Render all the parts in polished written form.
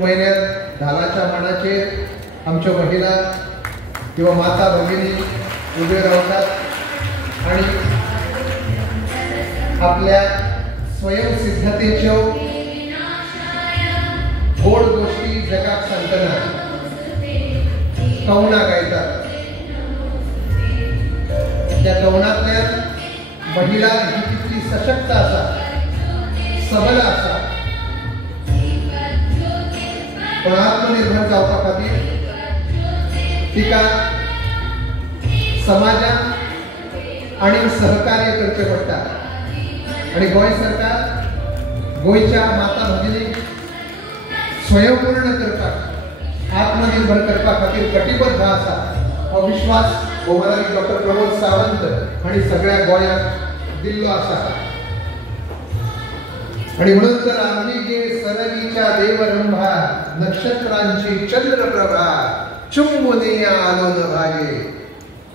महिन्यात धालाच्या मानाचे आमच्या महिला किंवा माता भगिनी उभे राहतात आणि आपल्या स्वयंसिद्धतेच्या गोड गोष्टी जगात सांगताना कवना गायतात. त्या कवनातल्या महिला ही किती सशक्त असा, सबल असा, पण आत्मनिर्भर जावपा खातीर तिका समाजात आणि सहकार्य करचे पडटा. आणि गोय सरकार गोयच्या माता भगिनीक स्वयंपूर्ण करपाक, आत्मनिर्भर करपा खातीर कटिबद्ध आसा. हो विश्वास भौमानायक डॉक्टर प्रमोद सावंत आणि सगळ्या गोंयाक दिल्लो आसा. आणि म्हणून तर आम्ही गे सरवीच्या देवरंभा, नक्षत्रांची चंद्रप्रभा, चुंबुने आलो न भागे.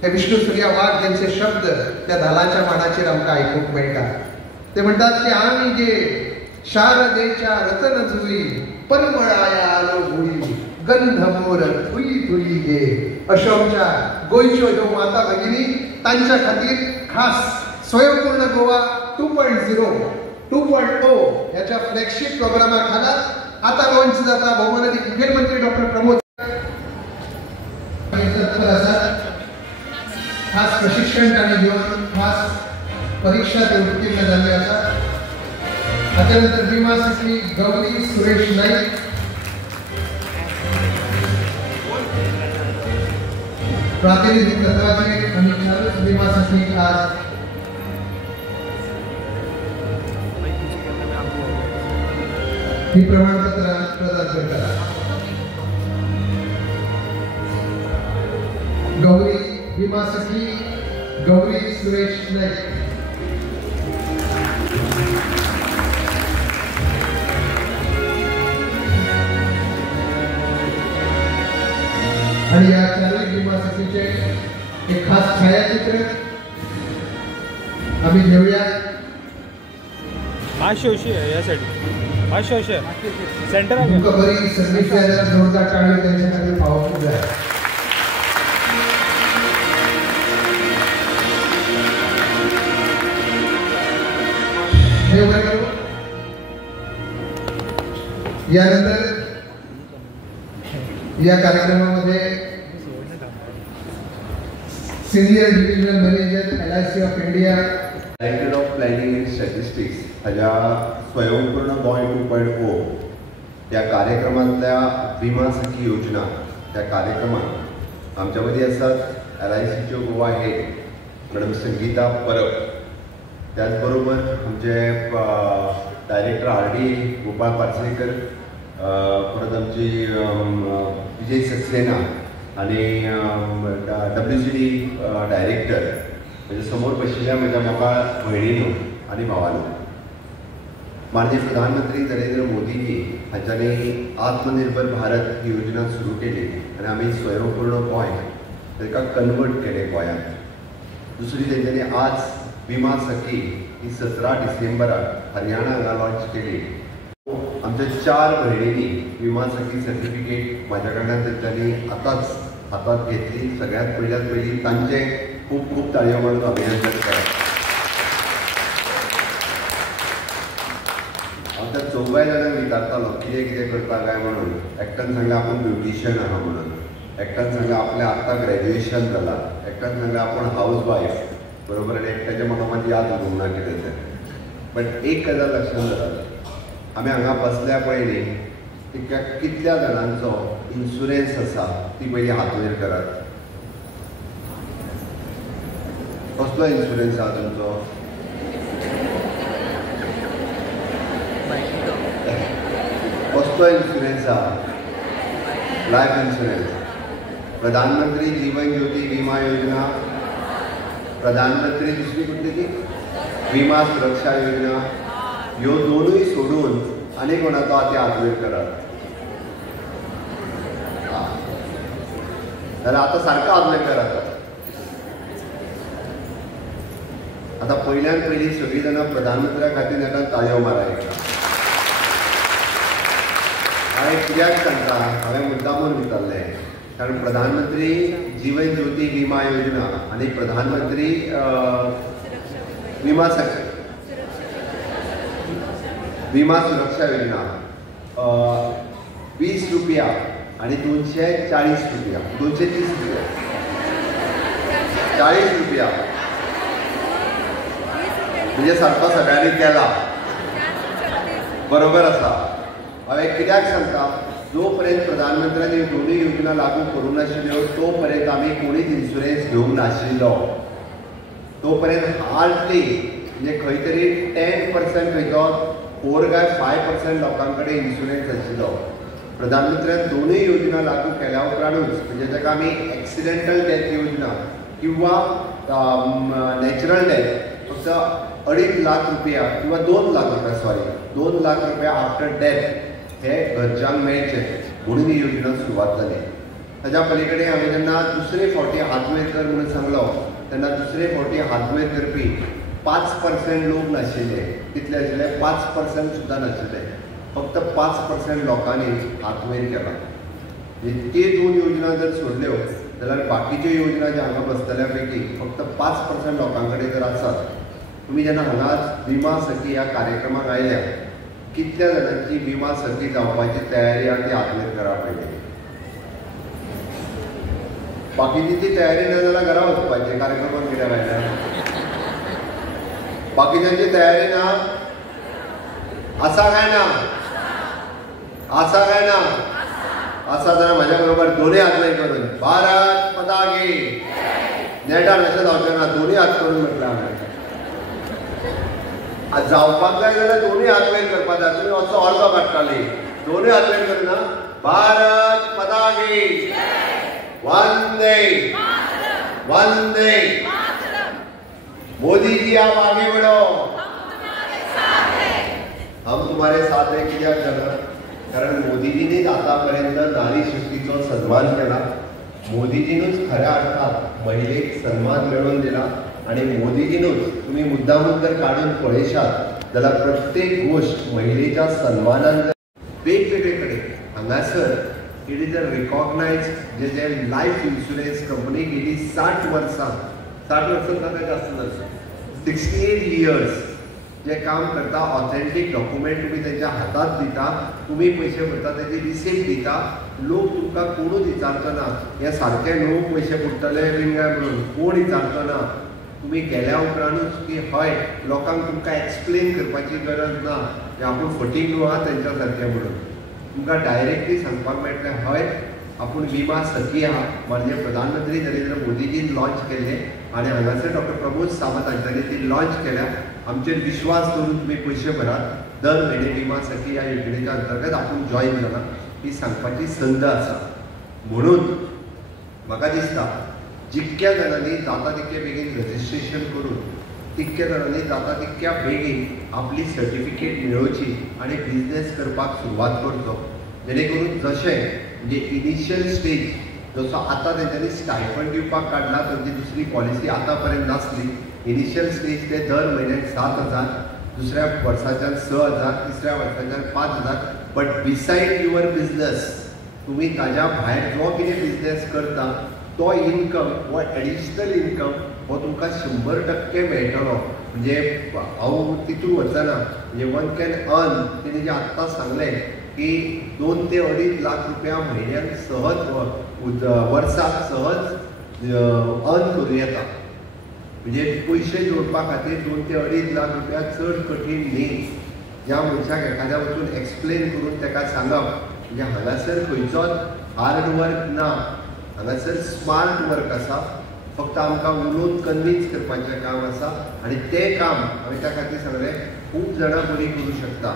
हे विष्णू सूर्या वाघ यांचे शब्द त्या धालाच्या मानाचेर आमकां आयकूंक मेळटा. ते म्हणतात की आम्ही गे शारदेच्या रतन जुई, परमळाया आलो भुई, गंध मोर फुली फुली गे. अशो आमच्या गोंयच्यो ज्यो माता भगिनी, तांच्या खातीर खास स्वयंपूर्ण गोवा 2.0 2.0 याच्या फ्लॅगशिप प्रोग्रामा खाला आता लॉन्च जाता. भौमानायक मुख्यमंत्री डॉक्टर प्रमोद खास प्रशिक्षण त्यांनी घेऊन खास परीक्षा ते उत्तीर्ण झाले असतात. त्यानंतर भीमासाठी गौरी सुरेश नाईक, प्रातिनिधिक तत्वाचे आणि चालूच भीमासाठी आज ही प्रमाणपत्र प्रदान करतात. गौरी भीमासाठी गौरी सुरेश नाईक. आणि या चालू भीमासाठीचे एक खास छायाचित्र आम्ही घेऊया. यासाठी सेंटर बरी सर्विस जोरदार टाळी त्यांच्याकडे पाहू द्या. यानंतर या कार्यक्रमामध्ये senior divisional manager LIC of India, director of planning and statistics हाच्या स्वयंपूर्ण गोंय 2.0 या कार्यक्रमातल्या विमा सखी योजना त्या कार्यक्रमात आमच्या मध्ये असतात LICच्यो गोवा हेड मॅडम संगीता परब, त्याचबरोबर आमचे डायरेक्टर RD गोपाळ पार्सेकर, परत आमची विजय सक्सेना आणि WCD डायरेक्टर म्हणजे समोर बशिल्ल्या म्हज्या मोगा भयणीनो आणि भावानो. माननीय प्रधानमंत्री नरेंद्र मोदीजी हांच्यानी आत्मनिर्भर भारत ही योजना सुरू केली आणि आम्ही स्वयंपूर्ण गोंय ताका कन्वर्ट केले गोंयांत. दुसरी तेंच्यांनी आज विमा सखी ही 17 डिसेंबराक हरियाणा हांगा लॉन्च केली. आमच्या 4 भयणींनी विमा सखी सर्टिफिकेट माझ्या कडल्यान तेंच्यांनी आतांच हातात घेतली. सगळ्यात पयली तांचे खूप खूप ताळयो मारून अभिनंदन करा. आमच्या 4 जाणांक विचारतालो कितें कितें करता काय म्हणून. एकट्यान सांगलें आपूण ब्युटिशियन आहा म्हणून, एकट्यान सांगलें आपलें आतां ग्रॅज्युएशन जालां, एकट्यान सांगलें आपूण हाऊस वायफ बरोबर, आनी एकट्याच्या म्हाका मात याद उरूंक ना कितें तें. बट एक गजाल लक्षांत धरात, आमी हांगा बसल्या पयलीं कितल्या जाणांचो इन्शुरन्स आसा ती पयलीं हात वयर करात. कसलो इन्शुरन्स आहा तुमचो? कसलो इन्शुरन्स आहा? Life insurance. प्रधानमंत्री जीवन ज्योती विमा योजना, प्रधानमंत्री दुसरी कुठली ती विमा सुरक्षा योजना, ह्यो दोनूय सोडून आनी कोणाचो आतां हात वयर करात. जाल्यार आतां सारको हात वयर करात. आतां पयल्यान पयलीं सगळीं जाणां प्रधानमंत्र्या खातीर येतात ताळयो मारायक. हांवें कित्याक सांगता, हांवें मुद्दामून विचारलें, कारण प्रधानमंत्री जीवन ज्योती विमा योजना आनी प्रधानमंत्री विमा सुरक्षा योजना 20 रुपया आणि 240 रुपया 230 रुपया 40 रुपया म्हणजे सारको सगळ्यांनी केला, बरोबर आसा. हांवें कित्याक सांगता, जो पर्यंत प्रधानमंत्र्यांनी दोनूय योजना लागू करूंक नाशिल्ल्यो तो पर्यंत आमी कोणीच इन्शुरन्स घेवंक नाशिल्लो. तो पर्यंत हार्डली म्हणजे खंय तरी 10% खंयचो 4 काय 5% लोकां कडेन इन्शुरन्स आशिल्लो. प्रधानमंत्र्यान दोनूय योजना लागू केल्या उपरांतूच, म्हणजे ताका आमी एक्सिडेंटल डेथ योजना किंवा नॅचरल डेथ फक्त 2.5 लाख रुपया किंवा 2 लाख रुपया 2 लाख रुपया आफ्टर डेथ हे घरच्यांक मेळचे म्हणून ही योजना सुरवात जाली. ताच्या पलीकडे हांवें जेन्ना दुसरे फावटी हात वयर कर म्हणून सांगलो तेन्ना दुसरे फावटी हात वयर करपी 5% लोक नाशिल्ले. कितले आशिल्ले? 5% सुद्दां नाशिल्ले. फक्त 5% लोकांनी हात वयर केला. ते दोन योजना जर सोडल्यो जाल्यार बाकीच्यो योजना ज्यो हांगा बसतल्या पैकी फक्त 5% लोकां कडेन जर आसात. तुमी जेन्ना हांगा विमा सखी ह्या कार्यक्रमाक आयल्या, कितल्या जाणांची विमा सखी जावपाची तयारी आहा ती हात वयर करा पयलीं. बाकीची तयारी ना जाल्यार घरा वचपाची कार्यक्रमाक कित्याक आयल्या? बाकीच्यांची तयारी ना? आसा काय ना? आसा काय ना? आसा जाल्यार म्हाज्या बरोबर दोनूय हात वयर करून भारत माता की नेटार अशें जावचें ना, दोनूय हात करून म्हटलें हांवें. जावपाक जाय जाल्यार दोनूय हात वयर करपाक जाय. तुमी असो अर्दो काडटाली, दोनूय हात वयर करना. भारत माता की वंदे वंदे मोदी जी आप आगे बढ़ो, हम तुम्हारे साथ है. कित्याक जाणा? कारण मोदीजींनीच आतापर्यंत नारी शक्तीचो सन्मान केला. मोदीजीनूच खऱ्या अर्थात महिलेक सन्मान मिळवून दिला आणि मोदीजीनूच तुम्ही मुद्दामून जर काढून पळयशात जाल्यार प्रत्येक गोष्ट महिलेच्या सन्मानान वेगवेगळे कडेन हांगासर इट इज अ रिकॉग्नायज जे लायफ इन्शुरन्स कंपनी गेली 60 वर्सां ताका जास्त जाता 68 इयर्स जे काम करता. ऑथेंटीक डॉक्युमेंट तुम्ही त्यांच्या हातात दिता, तुम्ही पैसे भरता, त्याची रिसिप्ट दिता. लोक तुमकां कोणूच विचारचो ना हे सारके न्हू पयशे पडटले बीन काय म्हणून, कोण विचारचो ना. तुम्ही गेल्या उपरांतूच की हय लोकांक तुमकां एक्सप्लेन करपाची गरज ना की आपूण फटींग न्हू आहा तेंच्या सारकें म्हणून. तुमकां डायरेक्टली सांगपाक मेळटलें हय आपूण विमा सखी आहा. म्हणजे प्रधानमंत्री नरेंद्र मोदीजीन लॉन्च केल्ले आणि हांगासर डॉक्टर प्रमोद सावंत हांच्यांनी ती लॉन्च केल्या. आमचेर विश्वास दवरून तुम्ही पयशे भरात. दर म्हयने विमा सखी ह्या योजनेच्या अंतर्गत आपूण जॉईन जाला ही सांगपाची संद आसा. म्हणून म्हाका दिसता जितक्या जाणांनी जाता तितके बेगीन रजिस्ट्रेशन करून तितक्या जाणांनी जाता तितक्या बेगीन आपली सर्टिफिकेट मेळोवची आणि बिझनेस करपाक सुरवात करचो. जेणे करून जशें म्हणजे इनिशियल स्टेज जसो आतां तेंच्यांनी स्टायफंड दिवपाक काडला तांची दुसरी पॉलिसी आतां पर्यंत नासली. इनिशियल स्टेज ते दर म्हयन्याक 7,000, दुसऱ्या वर्साच्यान 6,000, तिसऱ्या वर्साच्यान 5,000. बट बिसायड युअर बिझनेस तुम्ही ताज्या भायर जो कितें बिझनेस करता तो इन्कम वो एडिशनल इन्कम हो तुमकां 100% मेळटलो. म्हणजे हांव तितून वचना. म्हणजे वन कॅन अर्न तेणी जे आत्तां सांगलें की 2 ते 2.5 लाख रुपया म्हयन्याक सहज वर्साक सहज अर्न करूं येता. म्हणजे पयशे जोडपा खातीर 2 ते 2.5 लाख रुपया चड कठीण न्ही. ज्या मनशाक एखाद्या वचून एक्सप्लेन करून ताका सांगप म्हणजे हांगासर खंयचोच हार्ड वर्क ना, हांगासर स्मार्ट वर्क आसा. फक्त आमकां उलोवन कन्विन्स करपाचें काम आसा आनी तें काम हांवें त्या खातीर सांगलें खूब जाणां बरी करूं शकता.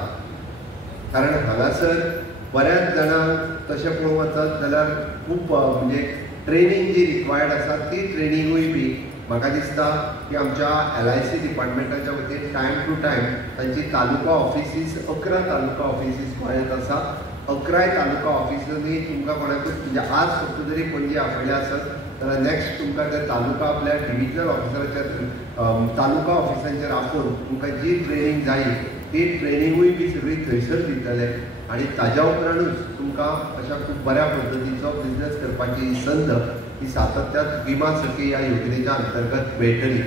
कारण हांगासर बऱ्याच जाणांक तशें पळोवंक वचत जाल्यार खूब म्हणजे ट्रेनींग जी रिक्वायर्ड आसा ती ट्रेनिंगूय बी म्हाका दिसता की आमच्या LIC डिपार्टमेंटाच्या वतीन टायम टू टायम तांची तालुका ऑफिसीस 11 तालुका ऑफिसीस गोंयांत आसा. 11 तालुका ऑफिसांनी तुमकां कोणाकूच म्हणजे आज फक्त जरी पणजे आपयले आसत जाल्यार नेक्स्ट तुमकां ते तालुका आपल्या डिविजनल ऑफिसराच्या तालुका ऑफिसांचेर आपोवन तुमकां जी ट्रेनिंग जाय ती ट्रेनिंगूय बी सगळी थंयसर दितले. आनी ताज्या उपरांतूच तुमकां अशा खूब बऱ्या पद्धतीचो बिझनेस करपाची संद ही सातत्यान विमा सखी ह्या योजनेच्या अंतर्गत मेळटली.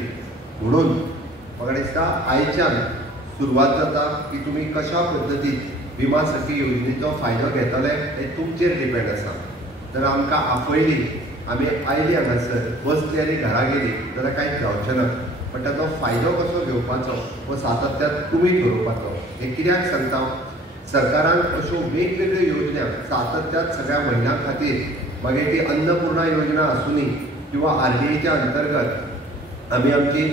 म्हणून म्हाका दिसता आयच्यान सुरवात जाता की तुमी कशा पद्धतीन विमा सखी योजनेचो फायदो घेतले हें तुमचेर डिपेंड आसा. जर आमकां आपयली आमी आयली हांगासर बसली आनी घरा गेली जाल्यार कांयच जावचें ना. पण ताचो फायदो कसो घेवपाचो हो सातत्यान तुमी ठरोवपाचो. हें कित्याक सांगता, सरकारान अश्यो वेगवेगळ्यो योजना सातत्यान सगळ्या महिलां खातीर, मागीर ती अन्नपूर्णा योजना आसूनी किंवा RDAच्या अंतर्गत आमी आमची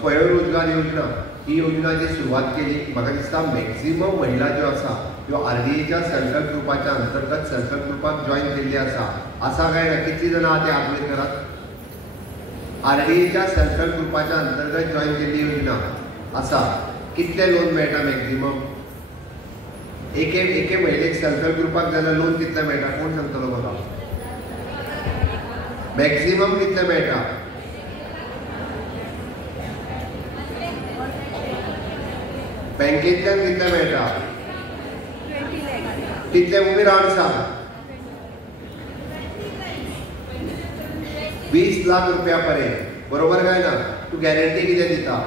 स्वयंरोजगार योजना ही योजनाची सुरवात केली. म्हाका दिसता मॅक्झिमम महिला ज्यो आसा त्यो RDAच्या सेल्फ हेल्प ग्रुपाच्या अंतर्गत सेल्फ हेल्प ग्रुपाक जॉईन केल्ली आसा काय ना? कितली जाणां आहा ते हात वयर करात. RDAच्या सेल्फ हेल्प ग्रुपाच्या अंतर्गत जॉईन केल्ली योजना आसा. कितले लोन मेळटा मॅक्झिमम? एके महिलेक सेल्फ हेल्प ग्रुपाक जाल्यार लोन कितले मेळटा कोण सांगतलो म्हाका? मॅक्झिमम कितले मेळटा? बँकेतल्यान कितले मेळटा? कितले उबे रावन सांग. 20 लाख रुपया पर्यंत, बरोबर काय ना? तू गॅरंटी कितें दिता?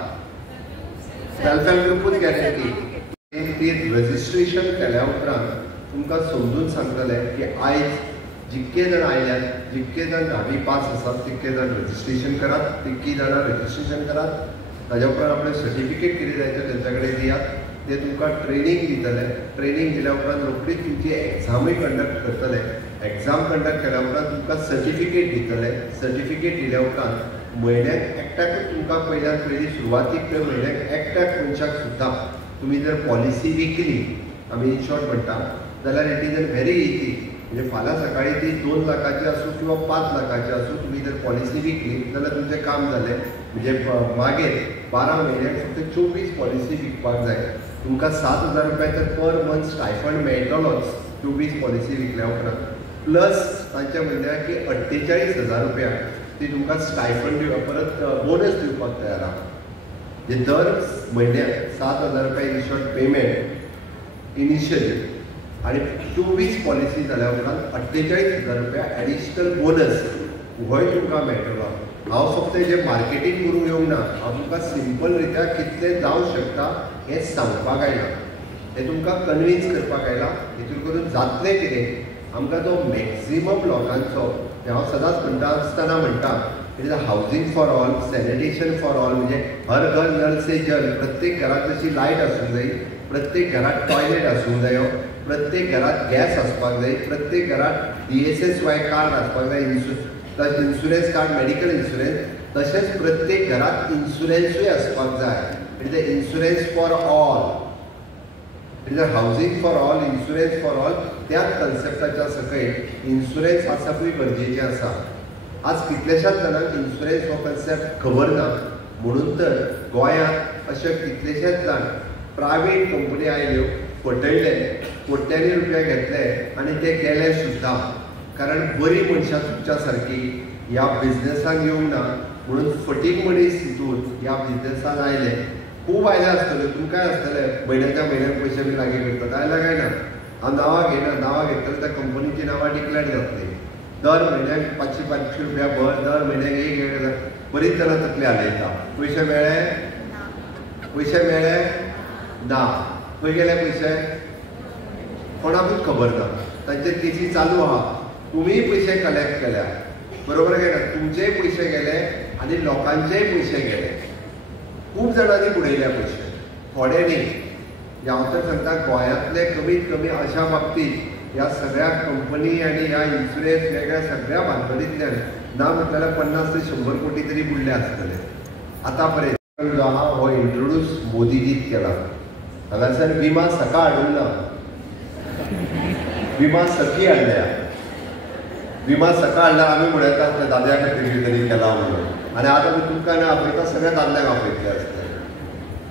सेल्फ हेल्प ग्रुपूच गॅरंटी. ती रजिस्ट्रेशन केल्या उपरांत तुमकां समजून सांगतले की आयज जितके जाण आयल्यात, जितके जाण 10वी पास आसात तितके जाण रजिस्ट्रेशन करात, तितकी जाणां रजिस्ट्रेशन करात. ताज्या उपरांत आपलें सर्टिफिकेट कितें जाय तें तेंच्या कडेन दियात. ते तुमकां ट्रेनींग दितले. ट्रेनींग दिल्या उपरांत रोखडीच तुमची एक्झामूय कंडक्ट करतले. एक्झाम कंडक्ट केल्या उपरांत तुमकां सर्टिफिकेट दितले. सर्टिफिकेट दिल्या उपरांत म्हयन्याक एकट्याकूच तुमकां पयली सुरवातीक ते म्हयन्याक एकट्याक मनशाक सुद्दां तुमी जर पॉलिसी विकली, आमी इन शॉर्ट म्हणटा, जाल्यार इट इज व्हेरी इजी. म्हणजे फाल्यां सकाळी ती 2 लाखाची आसूं किंवा 5 लाखाची आसूं, तुमी जर पॉलिसी विकली जाल्यार तुमचें काम जालें. म्हणजे मागीर 12 म्हयन्याक फक्त 24 पॉलिसी विकपाक जाय. तुमकां 7,000 रुपया तर पर मंथ स्टायफंड मेळटलोच 24 पॉलिसी विकल्या उपरांत. प्लस तांचे म्हणल्यार की 48,000 रुपया ती तुमकां स्टायफंड परत बोनस दिवपाक तयार आहा. म्हणजे दर म्हयन्याक 7,000 रुपया इनिशियल पेमेंट इनिशियली आणि 24 पॉलिसी जाल्या उपरांत 48,000 रुपया एडिशनल बोनस होय तुमकां मेळटलो. हांव फक्त जे मार्केटींग करूंक येवंक ना, हांव तुमकां सिंपल रित्या कितलें जावंक शकता हें सांगपाक आयला, हें तुमकां कन्विन्स करपाक आयला. हेतून करून जातलें कितें, आमकां तो मॅक्झिमम लोकांचो, हांव सदांच म्हणटा आसतना म्हणटा, it is a housing for all, sanitation for all. म्हणजे हर घर नल से जल. प्रत्येक घरात जशी लायट आसूंक जाय, प्रत्येक घरात टॉयलेट आसूंक जायो, प्रत्येक घरात गॅस आसपाक जाय, प्रत्येक घरात DSSY कार्ड आसपाक जाय, इन्शुरन्स कार्ड, मेडिकल इन्शुरन्स. तशेंच प्रत्येक घरात इन्शुरन्सूय आसपाक जाय. It is a insurance for all. It is a housing for all, insurance for all. त्याच कन्सेप्टाच्या सकयल इन्शुरन्स आसपूय गरजेचें आसा. आज कितलेशाच जाणांक इन्शुरन्स हो कन्सेप्ट खबर ना. म्हणून तर गोंयांत अशे कितलेशेच जाण प्रायवेट कंपनी आयल्यो, फटयले, कोट्यांनी रुपया घेतले आनी ते गेले सुद्दां. कारण बरी मनशां तुमच्या सारकी ह्या बिझनेसांक येवंक ना. म्हणून फटीक मनीस हितून ह्या बिझनेसांत आयले. खूब आयले आसतले, तुमकांय आसतले, म्हयन्याच्या म्हयन्याक पयशे बी लागीं करतात. आयला काय ना? हांव नांवां घेयना. नांवां घेतले त्या कंपनीची नांवां डिक्लेअर जातली. दर म्हयन्याक 500-500 रुपया भर, दर म्हयन्याक 1,000. बरीच जाणां तकली हालयता. पयशे मेळ्ळे? पयशे मेळ्ळे ना. खंय गेले पयशे? कोणाकूच खबर ना. तांचे केसी चालू आहा. तुमीय पयशे कलेक्ट केल्या, बरोबर काय ना? तुमचेय पयशे गेले आनी लोकांचेय पयशे गेले. खूब जाणांनी बुडयल्या पयशे, थोडे न्ही. हांव तर सांगता गोंयांतले कमीत कमी अशा बाबतींत ह्या सगळ्या कंपनी आनी ह्या इन्शुरन्स वेगळ्या सगळ्या भानगडींतल्यान ना म्हटल्यार 50 ते 100 कोटी तरी बुडले आसतले आतां पर्यंत. जो आहा हो इंट्रोड्यूस मोदीजीत केला. हांगासर विमा सका हाडूंक ना, विमा सखी हाडल्या. विमा सका हाडल्यार आमी म्हणटा आसले दाद्या खातीर कितें तरी केला म्हणून, आनी आतां तुमकां ना आपयता सगळ्या दादल्यांक आपयतले आसतले.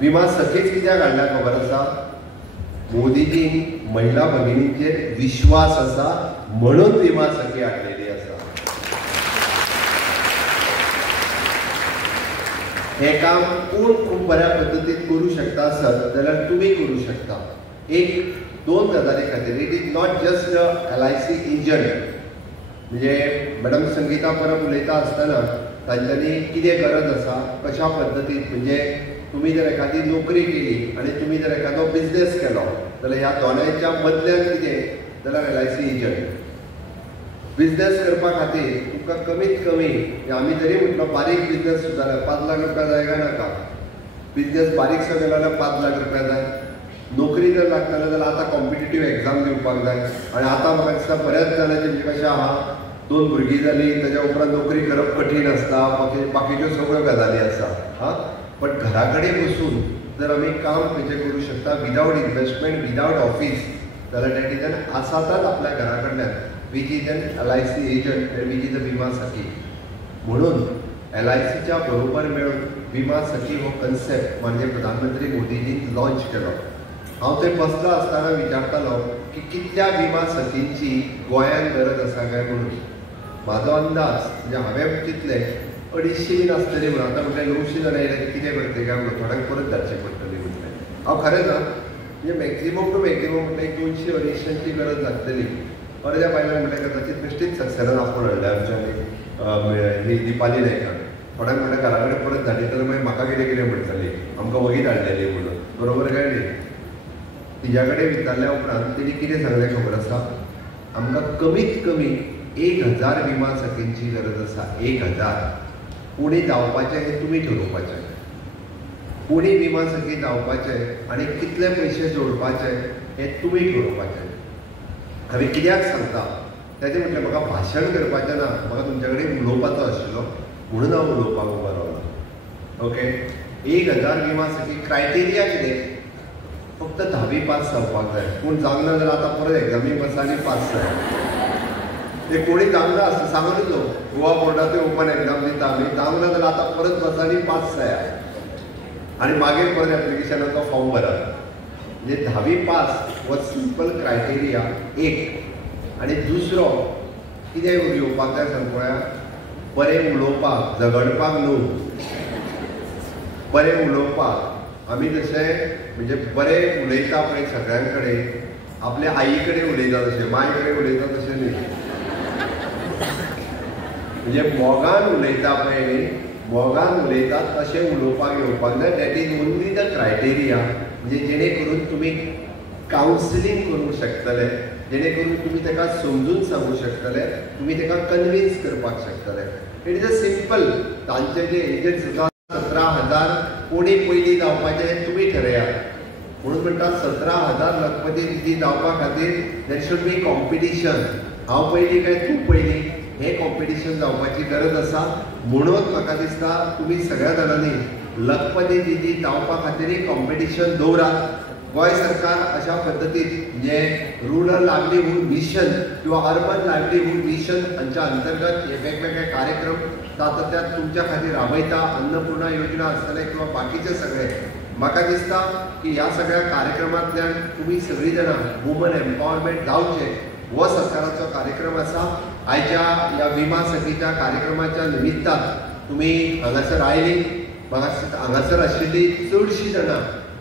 विमा सखीच कित्याक हाडल्या खबर आसा? मोदीजीन महिला भगिनींचेर विश्वास आसा म्हणून विमा सखी हाडलेली आसा. हे काम कोण खूब बऱ्या पद्दतीन करूं शकता आसत जाल्यार तुमी करूं शकता. एक दोन गजाली खातीर it is not just LIC agent. म्हणजे मॅडम संगीता परब उलयता आसतना तांच्यांनी कितें गरज आसा, कशा पद्दतीन, म्हणजे तुम्ही जर एखादी नोकरी केली आणि तुम्ही जर एखादो बिझनेस केलो जाल्यार ह्या दोनांच्या मदल्यान कितें जाल्यार LIC एजंट. बिझनेस करपा खातीर तुमकां कमीत कमी आमी जरी म्हटलो बारीक बिझनेस सुद्दां जाल्यार 5 लाख रुपया जाय काय नाका. बिझनेस बारीकसो केलो जाल्यार 5 लाख रुपया जाय. नोकरी जर लागतले जाल्यार आतां कॉम्पिटिटीव एग्जाम दिवपाक जाय. आनी आतां म्हाका दिसता बऱ्याच जाणांचें म्हणजे कशें आहा, 2 भुरगीं जालीं ताच्या उपरांत नोकरी करप कठीण आसता, बाकीच्यो सगळ्यो गजाली आसा. पण घरा कडेन बसून जर आमी काम खंयचें करूं शकता विदावट इन्वेस्टमेंट, विदावट ऑफिस, जाल्यार दॅट इज एन आसातच आपल्या घरा कडल्यान which is an LIC agent, which is a विमा सखी. म्हणून LICच्या बरोबर मेळून विमा सखी हो कन्सेप्ट माननीय प्रधानमंत्री मोदीजीन लॉन्च केलो. हांव थंय बसलो आसतना विचारतालो की कितल्या विमा सखींची गोंयांत गरज आसा काय म्हणून. म्हाजो अंदाज म्हणजे हांवें चिंतलें 250 बीन आसतली म्हणून. आतां म्हटलें 900 जाणां येयले कितें करतले काय म्हणून, थोड्यांक परत धाडचें पडटली म्हटलें. हांव खरें ना म्हणजे मॅक्झिमम टू मॅक्झिमम म्हटलें 200-250ची गरज लागतली. अर्द्या बायलांक म्हटलें कदाचित बेश्टीच सक्सेनान आपूण हाडलें आमच्या ही दिपाली नायकान. थोड्यांक म्हटलें घरा कडेन परत धाडली जाल्यार मागीर म्हाका कितें कितें म्हणटली, आमकां वगीच हाडलेली म्हणून. बरोबर काय न्ही. तिच्या कडेन विचारल्या उपरांत तिणी कितें सांगलें खबर आसा, आमकां कमीत कमी 1000 विमा सखींची गरज आसा. 1000. कोणी जावपाचें हें तुमी ठरोवपाचें. कोणी विमा सखी जावपाचें आनी कितले पयशे जोडपाचे हें तुमी ठरोवपाचें. हांवें कित्याक सांगता तेजें म्हटलें म्हाका भाशण करपाचें ना, म्हाका तुमचे कडेन उलोवपाचो आशिल्लो म्हणून हांव उलोवपाक उबो रावलो. ओके. 1000 विमा सखी. क्रायटेरिया कितें? फक्त 10वी पास जावपाक जाय. पूण जावना जाल्यार आतां परत एग्जामी बसा आनी पास जाय. ते कोणी जावना आसता सांगून दिलो गोवा बोर्डाचे ओपन एग्जाम दिता आमी, जावना जाल्यार आतां परत बसा आनी पास जाया आनी मागीर परत एप्लिकेशनाचो फॉर्म भरात. म्हणजे 10वी पास हो सिंपल क्रायटेरिया एक. आनी दुसरो कितें येवपाक जाय सांग पळोवया, बरें उलोवपाक, झगडपाक न्हू, बरें उलोवपाक. आमी जशें म्हणजे बरें उलयता पळय सगळ्यां कडेन, आपल्या आई कडेन उलयता तशें, माय कडेन उलयता तशें न्ही. म्हणजे मोगान उलयता पळय न्ही, मोगान उलयता तशें उलोवपाक येवपाक जाय. That is only the criteria. म्हणजे जेणे करून तुमी कावन्सिलींग करूंक शकतले, जेणे करून तुमी ताका समजून सांगूंक शकतले, तुमी ताका कन्विन्स करपाक शकतले. It is a simple. तांचे जे एजंट सुद्दां 17,000 कोणी पयलीं जावपाचें हें तुमी ठरयात. म्हणून म्हणटा 17,000 लखपती निधी जावपा खातीर देर शूड बी कॉम्पिटिशन. हांव पयलीं काय तूं पयलीं हें कॉम्पिटिशन जावपाची गरज आसा. म्हणून म्हाका दिसता तुमी सगळ्या जाणांनी लखपती निधी जावपा खातीर कॉम्पिटिशन दवरात. गोंय सरकार अशा पद्दतीन जे रुरल लायव्हलीहूड मिशन किंवा अर्बन लायव्हलीहूड मिशन हांच्या अंतर्गत हे वेगवेगळे कार्यक्रम सातत्यान तुमच्या खातीर राबयता. अन्नपूर्णा योजना आसतले किंवा बाकीचे सगळे. म्हाका दिसता की ह्या सगळ्या कार्यक्रमांतल्यान तुमी सगळीं जाणां वुमन एम्पावरमेंट जावचें हो सरकाराचो कार्यक्रम आसा. आयच्या ह्या विमा सखीच्या कार्यक्रमाच्या निमित्तान तुमी हांगासर आयलीं. म्हाका दिसता हांगासर आशिल्लीं चडशीं जाणां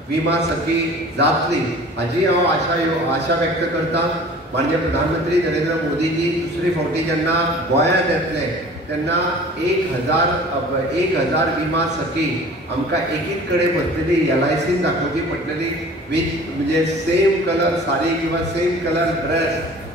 विमा सखी जातली हाची हांव आशा व्यक्त करता. माननीय प्रधानमंत्री नरेंद्र मोदीजी दुसरे फावटी जेन्ना गोंयांत येतले तेन्ना 1000 विमा सखी आमकां एकीच कडेन बसलेली LICन दाखोवची पडटली वीथ म्हणजे सेम कलर साडी किंवा सेम कलर ड्रेस,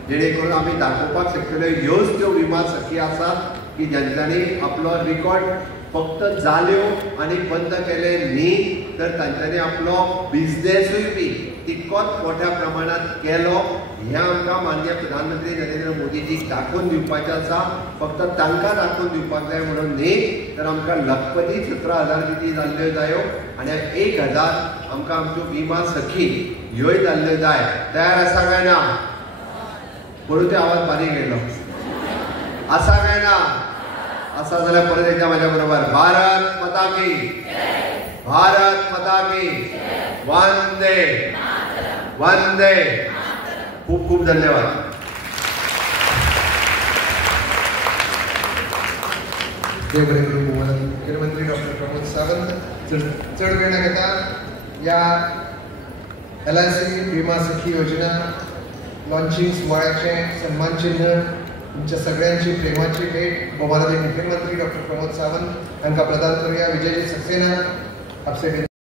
जेणे करून आमी दाखोवपाक शकतले ह्योच त्यो विमा सखी आसात की ज्यांच्यांनी आपलो रिकॉर्ड फक्त जाल्यो आनी बंद केले न्ही तर तांच्यांनी आपलो बिझनेसूय बी तितकोच मोठ्या प्रमाणात केलो. हें आमकां माननीय प्रधानमंत्री नरेंद्र मोदीजीक दाखोवन दिवपाचें आसा. फक्त तांकां दाखोवन दिवपाक जाय म्हणून न्ही तर आमकां लखपती 17,000 निधी जाल्ल्यो जायो आनी 1000 आमकां आमच्यो विमा सखी ह्योय जाल्ल्यो जाय. तयार आसा काय ना? म्हणून ते आवाज बारीक येयलो. आसा काय ना? आसा जाल्यार परत एकदा म्हाज्या बरोबर भारत माता की, भारत माता की, वंदे वंदे. खूप खूप धन्यवाद. मुख्यमंत्री डॉक्टर प्रमोद सावंत चढ वेळ न घेता या LIC विमा सखी योजना लॉन्चिंग सोहळ्याचे सन्मान चिन्ह तुमच्या सगळ्यांची प्रेमाची भेट गोमानदी मुख्यमंत्री डॉक्टर प्रमोद सावंत हांकां प्रदान करूया. विजयजी सक्सेना आपसे